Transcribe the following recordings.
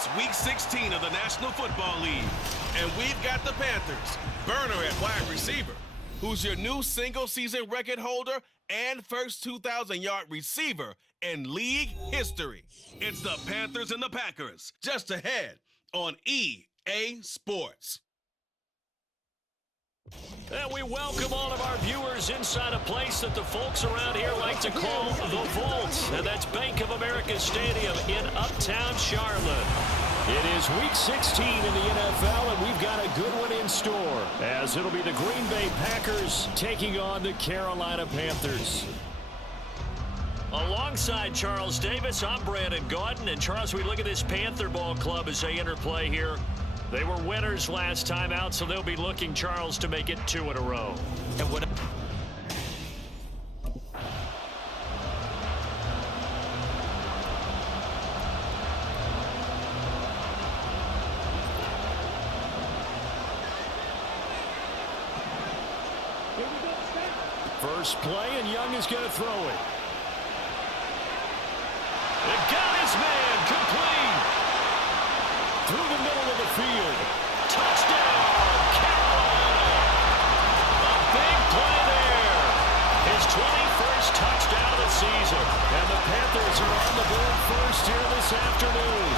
It's Week 16 of the National Football League, and we've got the Panthers, Burner at wide receiver, who's your new single-season record holder and first 2,000-yard receiver in league history. It's the Panthers and the Packers, just ahead on EA Sports. And we welcome all of our viewers inside a place that the folks around here like to call the Vault. And that's Bank of America Stadium in Uptown Charlotte. It is Week 16 in the NFL, and we've got a good one in store, as it'll be the Green Bay Packers taking on the Carolina Panthers. Alongside Charles Davis, I'm Brandon Gaudin. And Charles, we look at this Panther ball club as they interplay here. They were winners last time out, so they'll be looking, Charles, to make it 2 in a row. And what? First play, and Young is going to throw it. They got his man, complete. Through the middle of the field. Touchdown, Carolina. A big play there. His 21st touchdown of the season. And the Panthers are on the board first here this afternoon.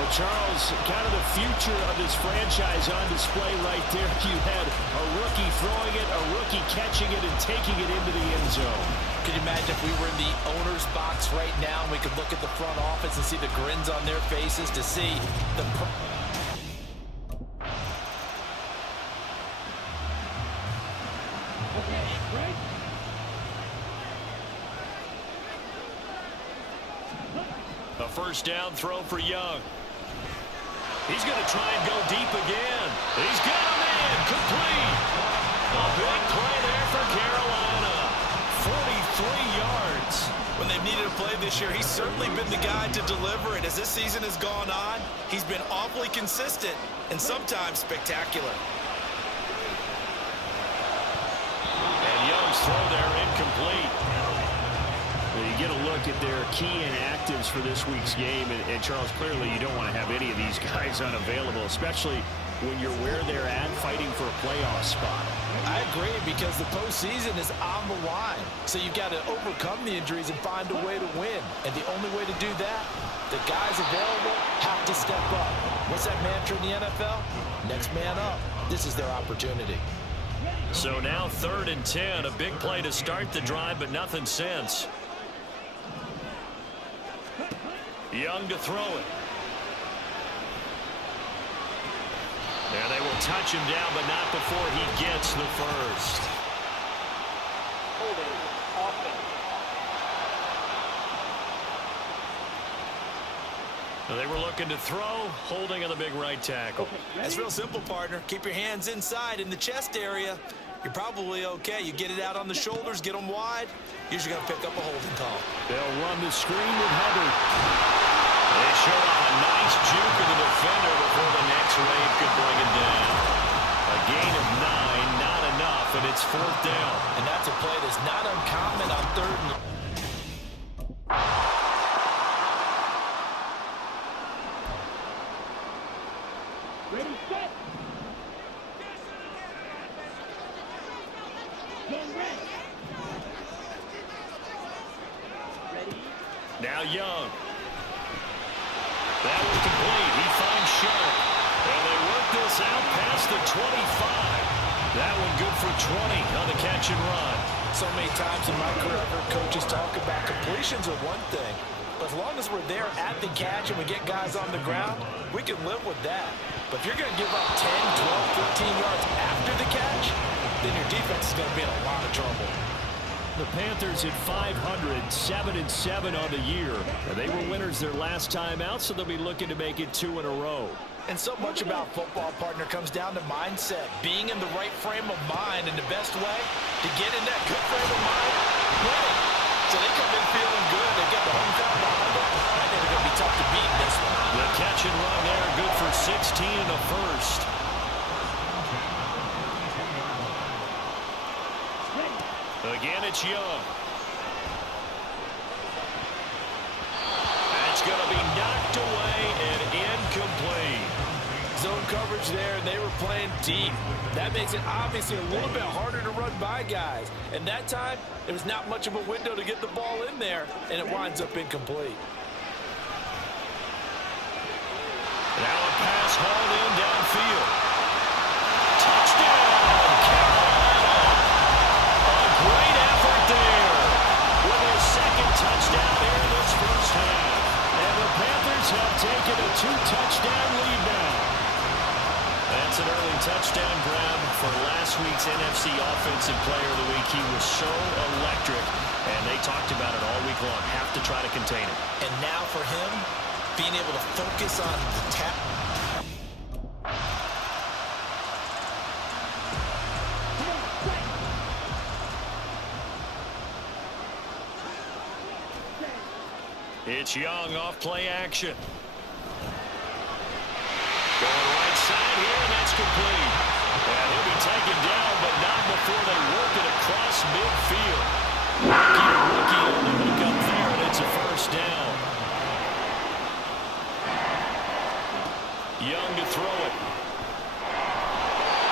Well, Charles, kind of the future of this franchise on display right there. You had a rookie throwing it, a rookie catching it, and taking it into the end zone. Could you imagine if we were in the owner's box right now and we could look at the front office and see the grins on their faces to see the... The first down throw for Young. He's going to try and go deep again. He's got a man, complete. A big play there for Carolina. 43 yards. When they've needed a play this year, he's certainly been the guy to deliver it. As this season has gone on, he's been awfully consistent and sometimes spectacular. And Young's throw there incomplete. Well, you get a look at their key inactives for this week's game, and Charles, clearly you don't want to have any of these guys unavailable, especially when you're where they're at fighting for a playoff spot. I agree, because the postseason is on the line. So you've got to overcome the injuries and find a way to win. And the only way to do that, the guys available have to step up. What's that mantra in the NFL? Next man up. This is their opportunity. So now 3rd and 10, a big play to start the drive, but nothing since. Young to throw it. And they will touch him down, but not before he gets the first. They were looking to throw, holding on the big right tackle. That's real simple, partner. Keep your hands inside in the chest area. You're probably okay. You get it out on the shoulders, get them wide. Usually going to pick up a holding call. They'll run the screen with Hubbard. They showed off a nice juke of the defender before the next wave could bring him down. A gain of 9, not enough, and it's 4th down. And that's a play that's not uncommon on 3rd and... Ready, set. Now Young. That was complete. He finds Sharp. And they work this out past the 25. That one good for 20 on the catch and run. So many times in my career, I've heard coaches talk about completions are one thing. But as long as we're there at the catch and we get guys on the ground, we can live with that. But if you're going to give up 10, 12, 13 yards after the catch, then your defense is going to be in a lot of trouble. The Panthers at 500, 7-7 on the year. They were winners their last time out, so they'll be looking to make it 2 in a row. And so much about football, partner, comes down to mindset. Being in the right frame of mind, and the best way to get in that good frame of mind, winning. So they come in feeling good. They got the home crowd behind them. I think they're going to be tough to beat in this one. The catch and run there, good for 16 and a first. Again, it's Young. That's going to coverage there, and they were playing deep. That makes it obviously a little bit harder to run by guys. And that time, there was not much of a window to get the ball in there, and it winds up incomplete. Now a pass hauled in downfield. Touchdown, Carolina. A great effort there with their second touchdown here in this first half. And the Panthers have taken a 2-touchdown lead now. That's an early touchdown grab for last week's NFC Offensive Player of the Week. He was so electric, and they talked about it all week long. Have to try to contain it. And now for him, being able to focus on the tap. It's Young off play action. Going right side here, and that's complete. And he'll be taken down, but not before they work it across midfield. Rookie on the hook up there, and it's a first down. Young to throw it.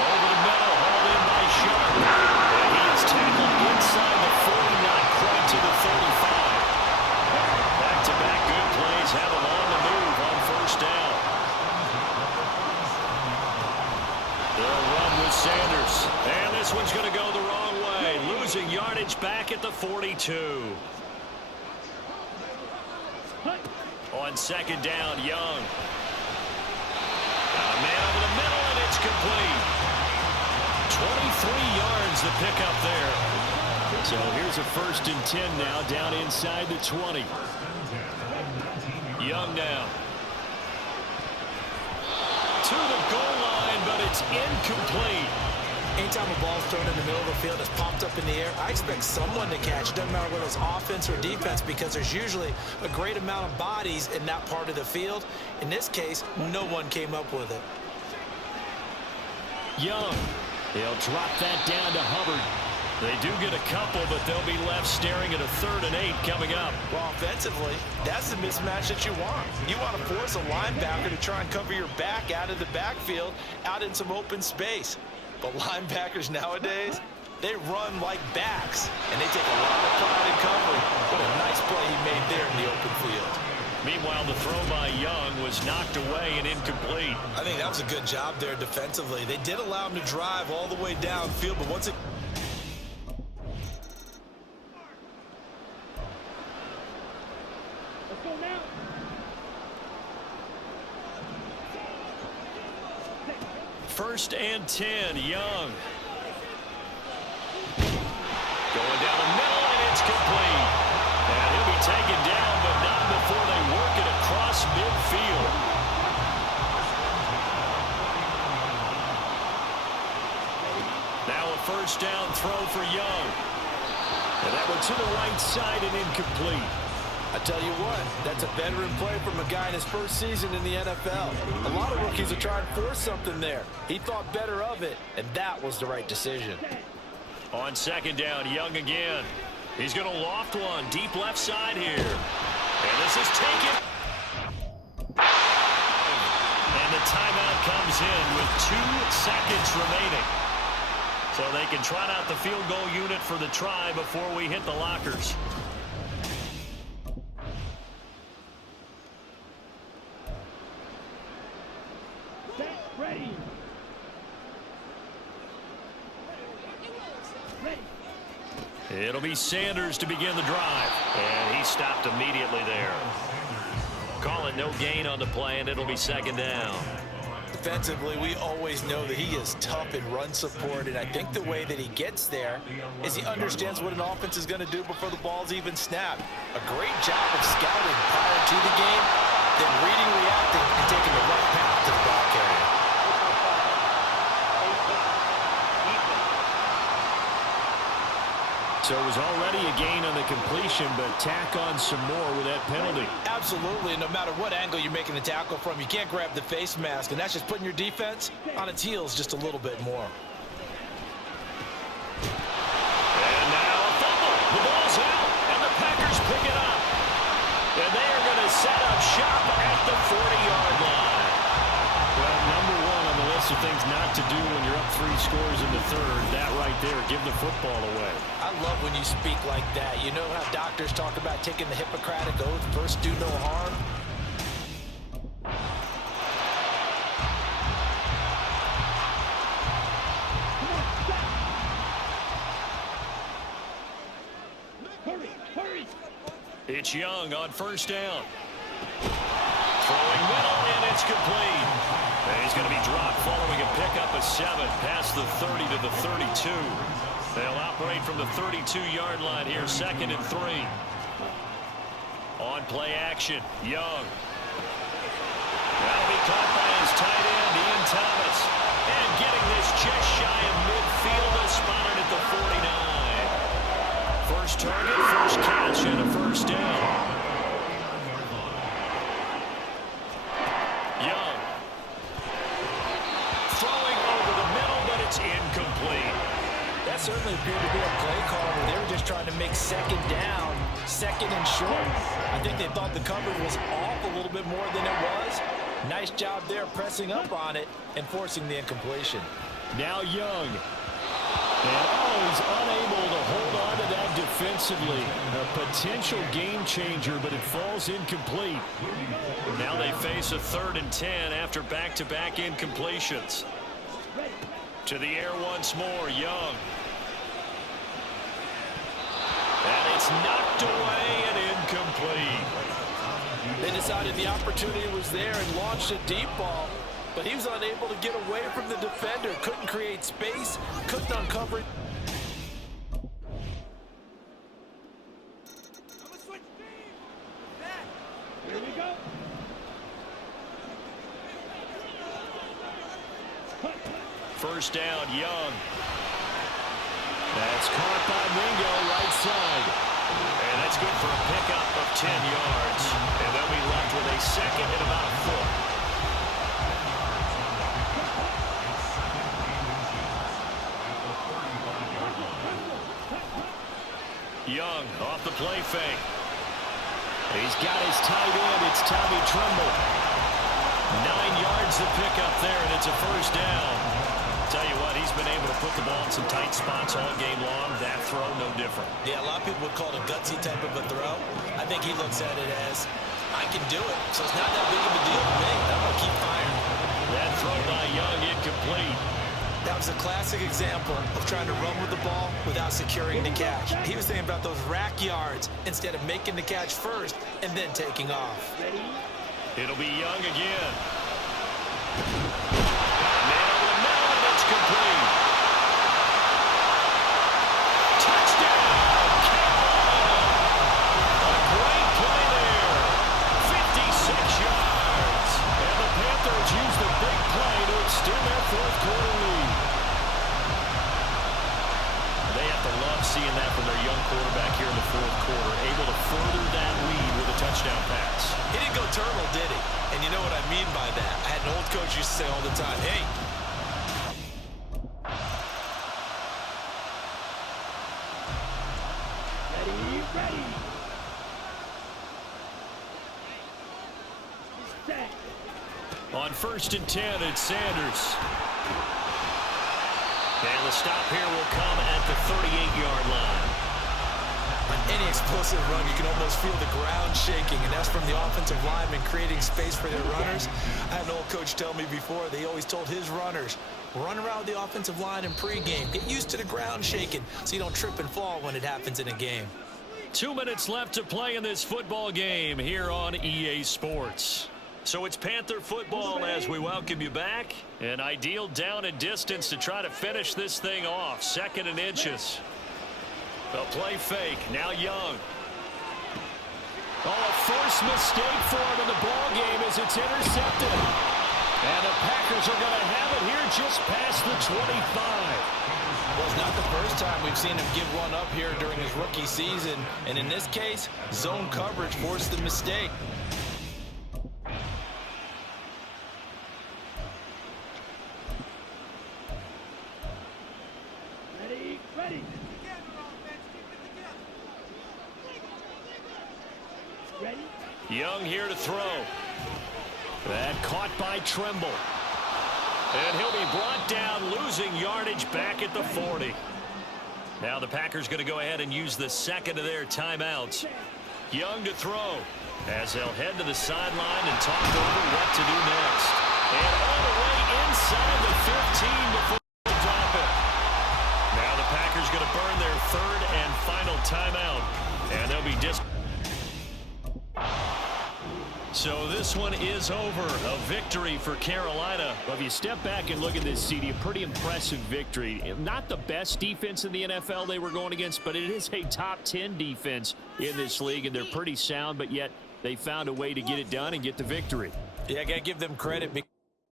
Over the middle, hauled in by Sharp. And he is tackled inside the 40, not quite to the 35. Back-to-back good plays have him on the move on first down. They'll run with Sanders. And this one's going to go the wrong way. Losing yardage back at the 42. On second down, Young. Got a man over the middle, and it's complete. 23 yards to pick up there. So here's a 1st and 10 now, down inside the 20. Young now. To the goal line, but it's incomplete. Anytime a ball's thrown in the middle of the field, it's popped up in the air, I expect someone to catch. It doesn't matter whether it's offense or defense, because there's usually a great amount of bodies in that part of the field. In this case, no one came up with it. Young. He'll drop that down to Hubbard. They do get a couple, but they'll be left staring at a 3rd and 8 coming up. Well, offensively, that's the mismatch that you want. You want to force a linebacker to try and cover your back out of the backfield, out in some open space. But linebackers nowadays, they run like backs, and they take a lot of pride in covering. What a nice play he made there in the open field. Meanwhile, the throw by Young was knocked away and incomplete. I think that was a good job there defensively. They did allow him to drive all the way downfield, but once it... Let's go now. First and 10, Young. Going down the middle, and it's complete. And he'll be taken down, but not before they work it across midfield. Now a first down throw for Young. And that one to the right side and incomplete. I tell you what, that's a veteran play from a guy in his first season in the NFL. A lot of rookies are trying to force something there. He thought better of it, and that was the right decision. On second down, Young again. He's going to loft one deep left side here. And this is taken. And the timeout comes in with 2 seconds remaining. So they can trot out the field goal unit for the try before we hit the lockers. Ready. It'll be Sanders to begin the drive. And he stopped immediately there. Call it no gain on the play, and it'll be second down. Defensively, we always know that he is tough in run support, and I think the way that he gets there is he understands what an offense is going to do before the ball's even snapped. A great job of scouting prior to the game, then reading, reacting, and taking the right path to the ball carrier. So it was already a gain on the completion, but tack on some more with that penalty. Absolutely, no matter what angle you're making the tackle from, you can't grab the face mask, and that's just putting your defense on its heels just a little bit more. And now a fumble. The ball's out, and the Packers pick it up. And they are going to set up shop at the 40-yard line. Well, number 1 on the list scores in the third. That right there, give the football away. I love when you speak like that. You know how doctors talk about taking the Hippocratic Oath, first do no harm? It's Young on first down. Throwing middle, and it's complete. And he's going to be dropped following a pickup of 7 past the 30 to the 32. They'll operate from the 32-yard line here, 2nd and 3. On play action, Young. That'll be caught by his tight end, Ian Thomas. And getting this just shy of midfield, is spotted at the 49. First target, first catch, and a first down. Young. Throwing over the middle, but it's incomplete. That certainly appeared to be a play call where they were just trying to make second down, second and short. I think they thought the coverage was off a little bit more than it was. Nice job there pressing up on it and forcing the incompletion. Now Young. And he's unable to hold on to that defensively. A potential game changer, but it falls incomplete. Now they face a 3rd and 10 after back-to-back incompletions. To the air once more, Young. And it's knocked away and incomplete. They decided the opportunity was there and launched a deep ball, but he was unable to get away from the defender. Couldn't create space, couldn't uncover it. Here we go. First down, Young. That's caught by Ringo, right side. And that's good for a pickup of 10 yards. And they'll be left with a 2nd and about a foot. Young off the play fake. He's got his tight end. It's Tommy Tremble. 9 yards to pick up there, and it's a first down. Tell you what, he's been able to put the ball in some tight spots all game long. That throw, no different. Yeah, a lot of people would call it a gutsy type of a throw. I think he looks at it as, I can do it, so it's not that big of a deal to me. I'm going to keep firing. That throw by Young incomplete. That was a classic example of trying to run with the ball without securing the catch. He was thinking about those rack yards instead of making the catch first and then taking off. It'll be Young again. Complete. Touchdown, Carolina. A great play there. 56 yards. And the Panthers use the big play to extend their 4th quarter lead. They have to love seeing that from their young quarterback here in the 4th quarter, able to further that lead with a touchdown pass. He didn't go turtle, did he? And you know what I mean by that. I had an old coach used to say all the time, hey, Ready. Set. On 1st and 10, it's Sanders. And the stop here will come at the 38-yard line. On any explosive run, you can almost feel the ground shaking, and that's from the offensive linemen creating space for their runners. I had an old coach tell me before, they always told his runners, run around the offensive line in pregame. Get used to the ground shaking so you don't trip and fall when it happens in a game. 2 minutes left to play in this football game here on EA Sports. So it's Panther football as we welcome you back. An ideal down and distance to try to finish this thing off. 2nd and inches. They'll play fake. Now Young. Oh, a forced mistake for him in the ball game as it's intercepted. And the Packers are going to have it here just past the 25. Well, it's not the first time we've seen him give one up here during his rookie season. And in this case, zone coverage forced the mistake. Ready. Ready. Young here to throw. That caught by Tremble. And he'll be brought down, losing losing yardage back at the 40. Now the Packers going to go ahead and use the second of their timeouts. Young to throw as they'll head to the sideline and talk over what to do next. And all the way inside the 15 before they drop it. Now the Packers going to burn their third and final timeout. And they'll be So this one is over. A victory for Carolina. Well, if you step back and look at this, CD, a pretty impressive victory. Not the best defense in the NFL they were going against, but it is a top 10 defense in this league, and they're pretty sound, but yet they found a way to get it done and get the victory. Yeah, I got to give them credit.